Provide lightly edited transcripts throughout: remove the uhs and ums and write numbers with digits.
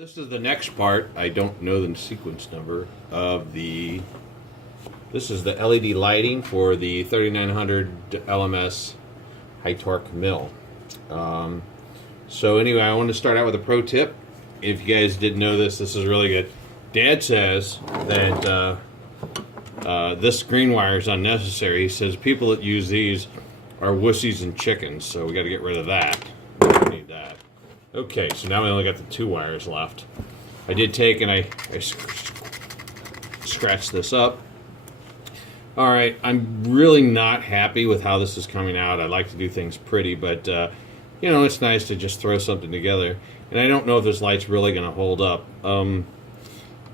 This is the next part. I don't know the sequence number of the. This is the LED lighting for the 3900 LMS HiTorque Mill. So anyway, I wanted to start out with a pro tip. If you guys didn't know this, this is really good. Dad says that this green wire is unnecessary. He says people that use these are wussies and chickens, so we got to get rid of that. We don't need that. Okay, so now we only got the 2 wires left. I did take and I scratched this up. All right, I'm really not happy with how this is coming out. I like to do things pretty, but you know, it's nice to just throw something together. And I don't know if this light's really going to hold up.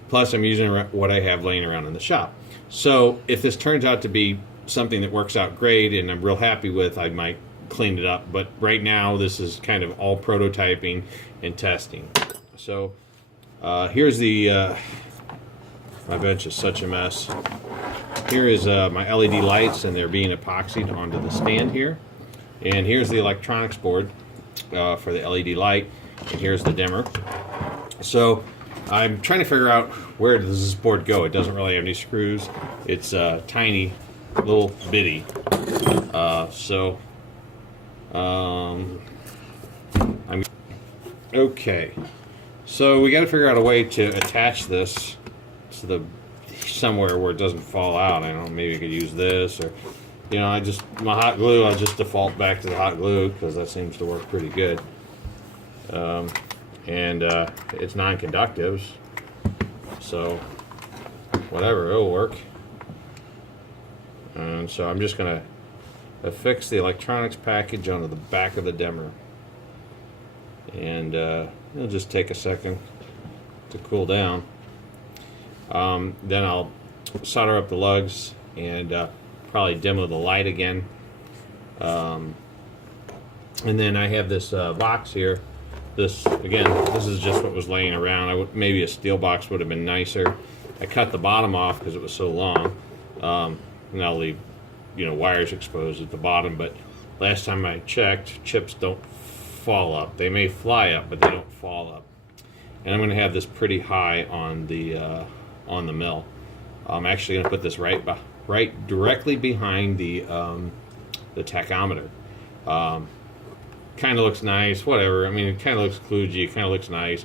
Plus, I'm using what I have laying around in the shop. So if this turns out to be something that works out great and I'm real happy with, I might clean it up. But right now, this is kind of all prototyping and testing. So here's the... my bench is such a mess. Here is my LED lights, and they're being epoxied onto the stand here. And here's the electronics board for the LED light. And here's the dimmer. So I'm trying to figure out where does this board go. It doesn't really have any screws. It's tiny, little bitty. I'm okay. So we got to figure out a way to attach this to the somewhere where it doesn't fall out. I don't know, maybe I could use this, or you know, my hot glue, I'll just default back to the hot glue because that seems to work pretty good. It's non-conductive, so whatever, it'll work. And so I'm just gonna affix the electronics package onto the back of the dimmer, and it'll just take a second to cool down. Then I'll solder up the lugs and probably demo the light again. And then I have this box here. This is just what was laying around. Maybe a steel box would have been nicer. I cut the bottom off because it was so long. And I'll leave, you know, wires exposed at the bottom. But last time I checked, chips don't fall up. They may fly up, but they don't fall up. And I'm going to have this pretty high on the mill. I'm actually going to put this right directly behind the tachometer. Kind of looks nice, whatever. I mean, it kind of looks kludgy, it kind of looks nice.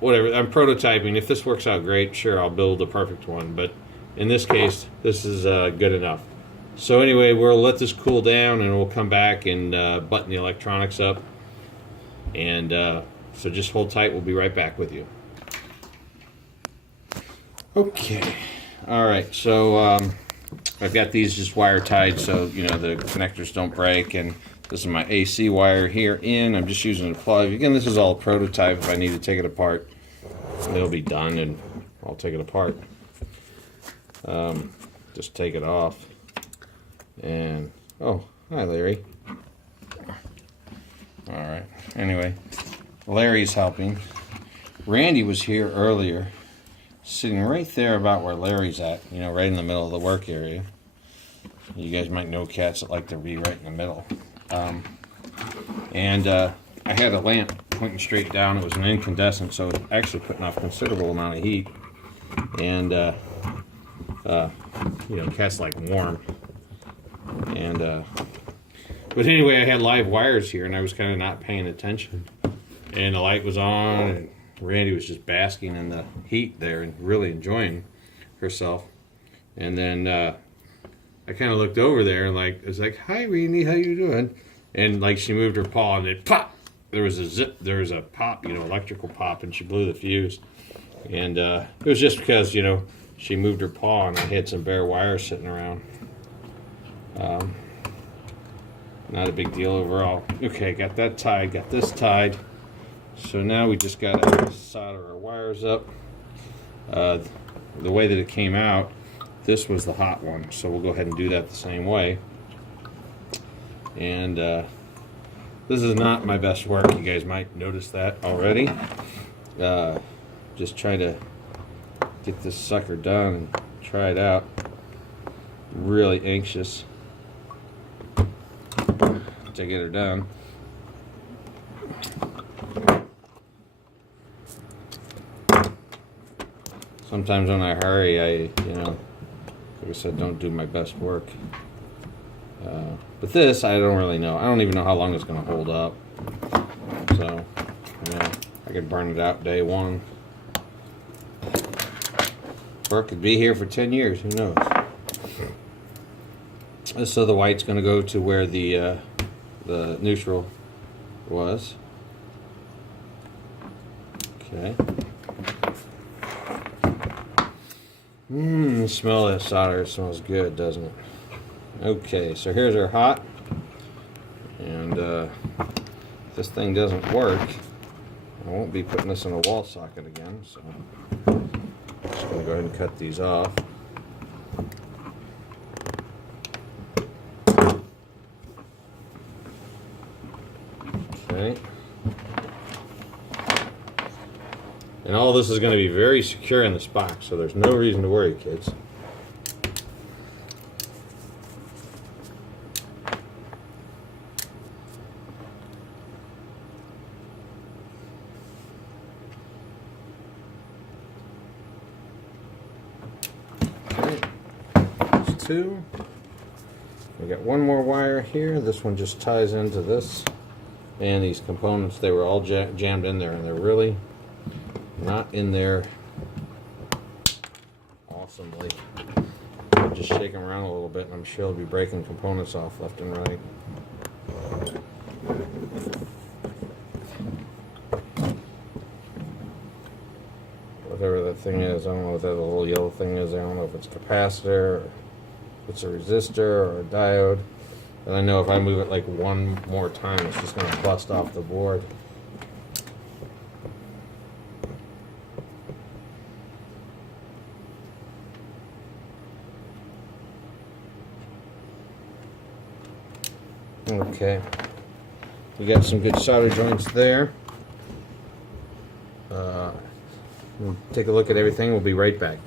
Whatever, I'm prototyping. If this works out great, sure, I'll build the perfect one. But in this case, this is good enough. So anyway, we'll let this cool down and we'll come back and button the electronics up. And so just hold tight, we'll be right back with you. Okay, all right, so I've got these just wire tied so you know the connectors don't break, and this is my AC wire here in. I'm just using a plug. Again, this is all a prototype. If I need to take it apart, it'll be done and I'll take it apart. Just take it off. And, oh, hi Larry. All right, anyway, Larry's helping. Randy was here earlier, sitting right there about where Larry's at, you know, right in the middle of the work area. You guys might know cats that like to be right in the middle. I had a lamp pointing straight down. It was an incandescent, so it was actually putting off a considerable amount of heat. And, you know, cats like warm. And, but anyway, I had live wires here, and I was kind of not paying attention. And the light was on, and Randy was just basking in the heat there and really enjoying herself. And then I kind of looked over there and I was like, "Hi, Randy, how you doing?" And like she moved her paw and it pop. There was a zip. There was a pop, you know, electrical pop, and she blew the fuse. And it was just because, you know, she moved her paw and I had some bare wires sitting around. Not a big deal overall. Okay, got that tied. Got this tied. So now we just got to solder our wires up. The way that it came out, this was the hot one, so we'll go ahead and do that the same way. And this is not my best work. You guys might notice that already. Just trying to get this sucker done and try it out. Really anxious to get her done. Sometimes when I hurry, like I said, don't do my best work. But this, I don't really know. I don't even know how long it's going to hold up. So, I could burn it out day one. Or it could be here for 10 years. Who knows? So the white's going to go to where the neutral was. Okay. Smell that solder. It smells good, doesn't it? Okay, so here's our hot. And if this thing doesn't work, I won't be putting this in a wall socket again. So I'm just going to go ahead and cut these off. Okay. And all this is going to be very secure in this box, so there's no reason to worry, kids. Okay. There's two. We got one more wire here. This one just ties into this. And these components, they were all jammed in there, and they're really not in there awesomely. I'll just shake them around a little bit, and I'm sure they'll be breaking components off left and right. Whatever that thing is, I don't know what that little yellow thing is. I don't know if it's a capacitor, or if it's a resistor, or a diode. And I know if I move it like one more time, it's just going to bust off the board. Okay, we got some good solder joints there. We'll take a look at everything. We'll be right back.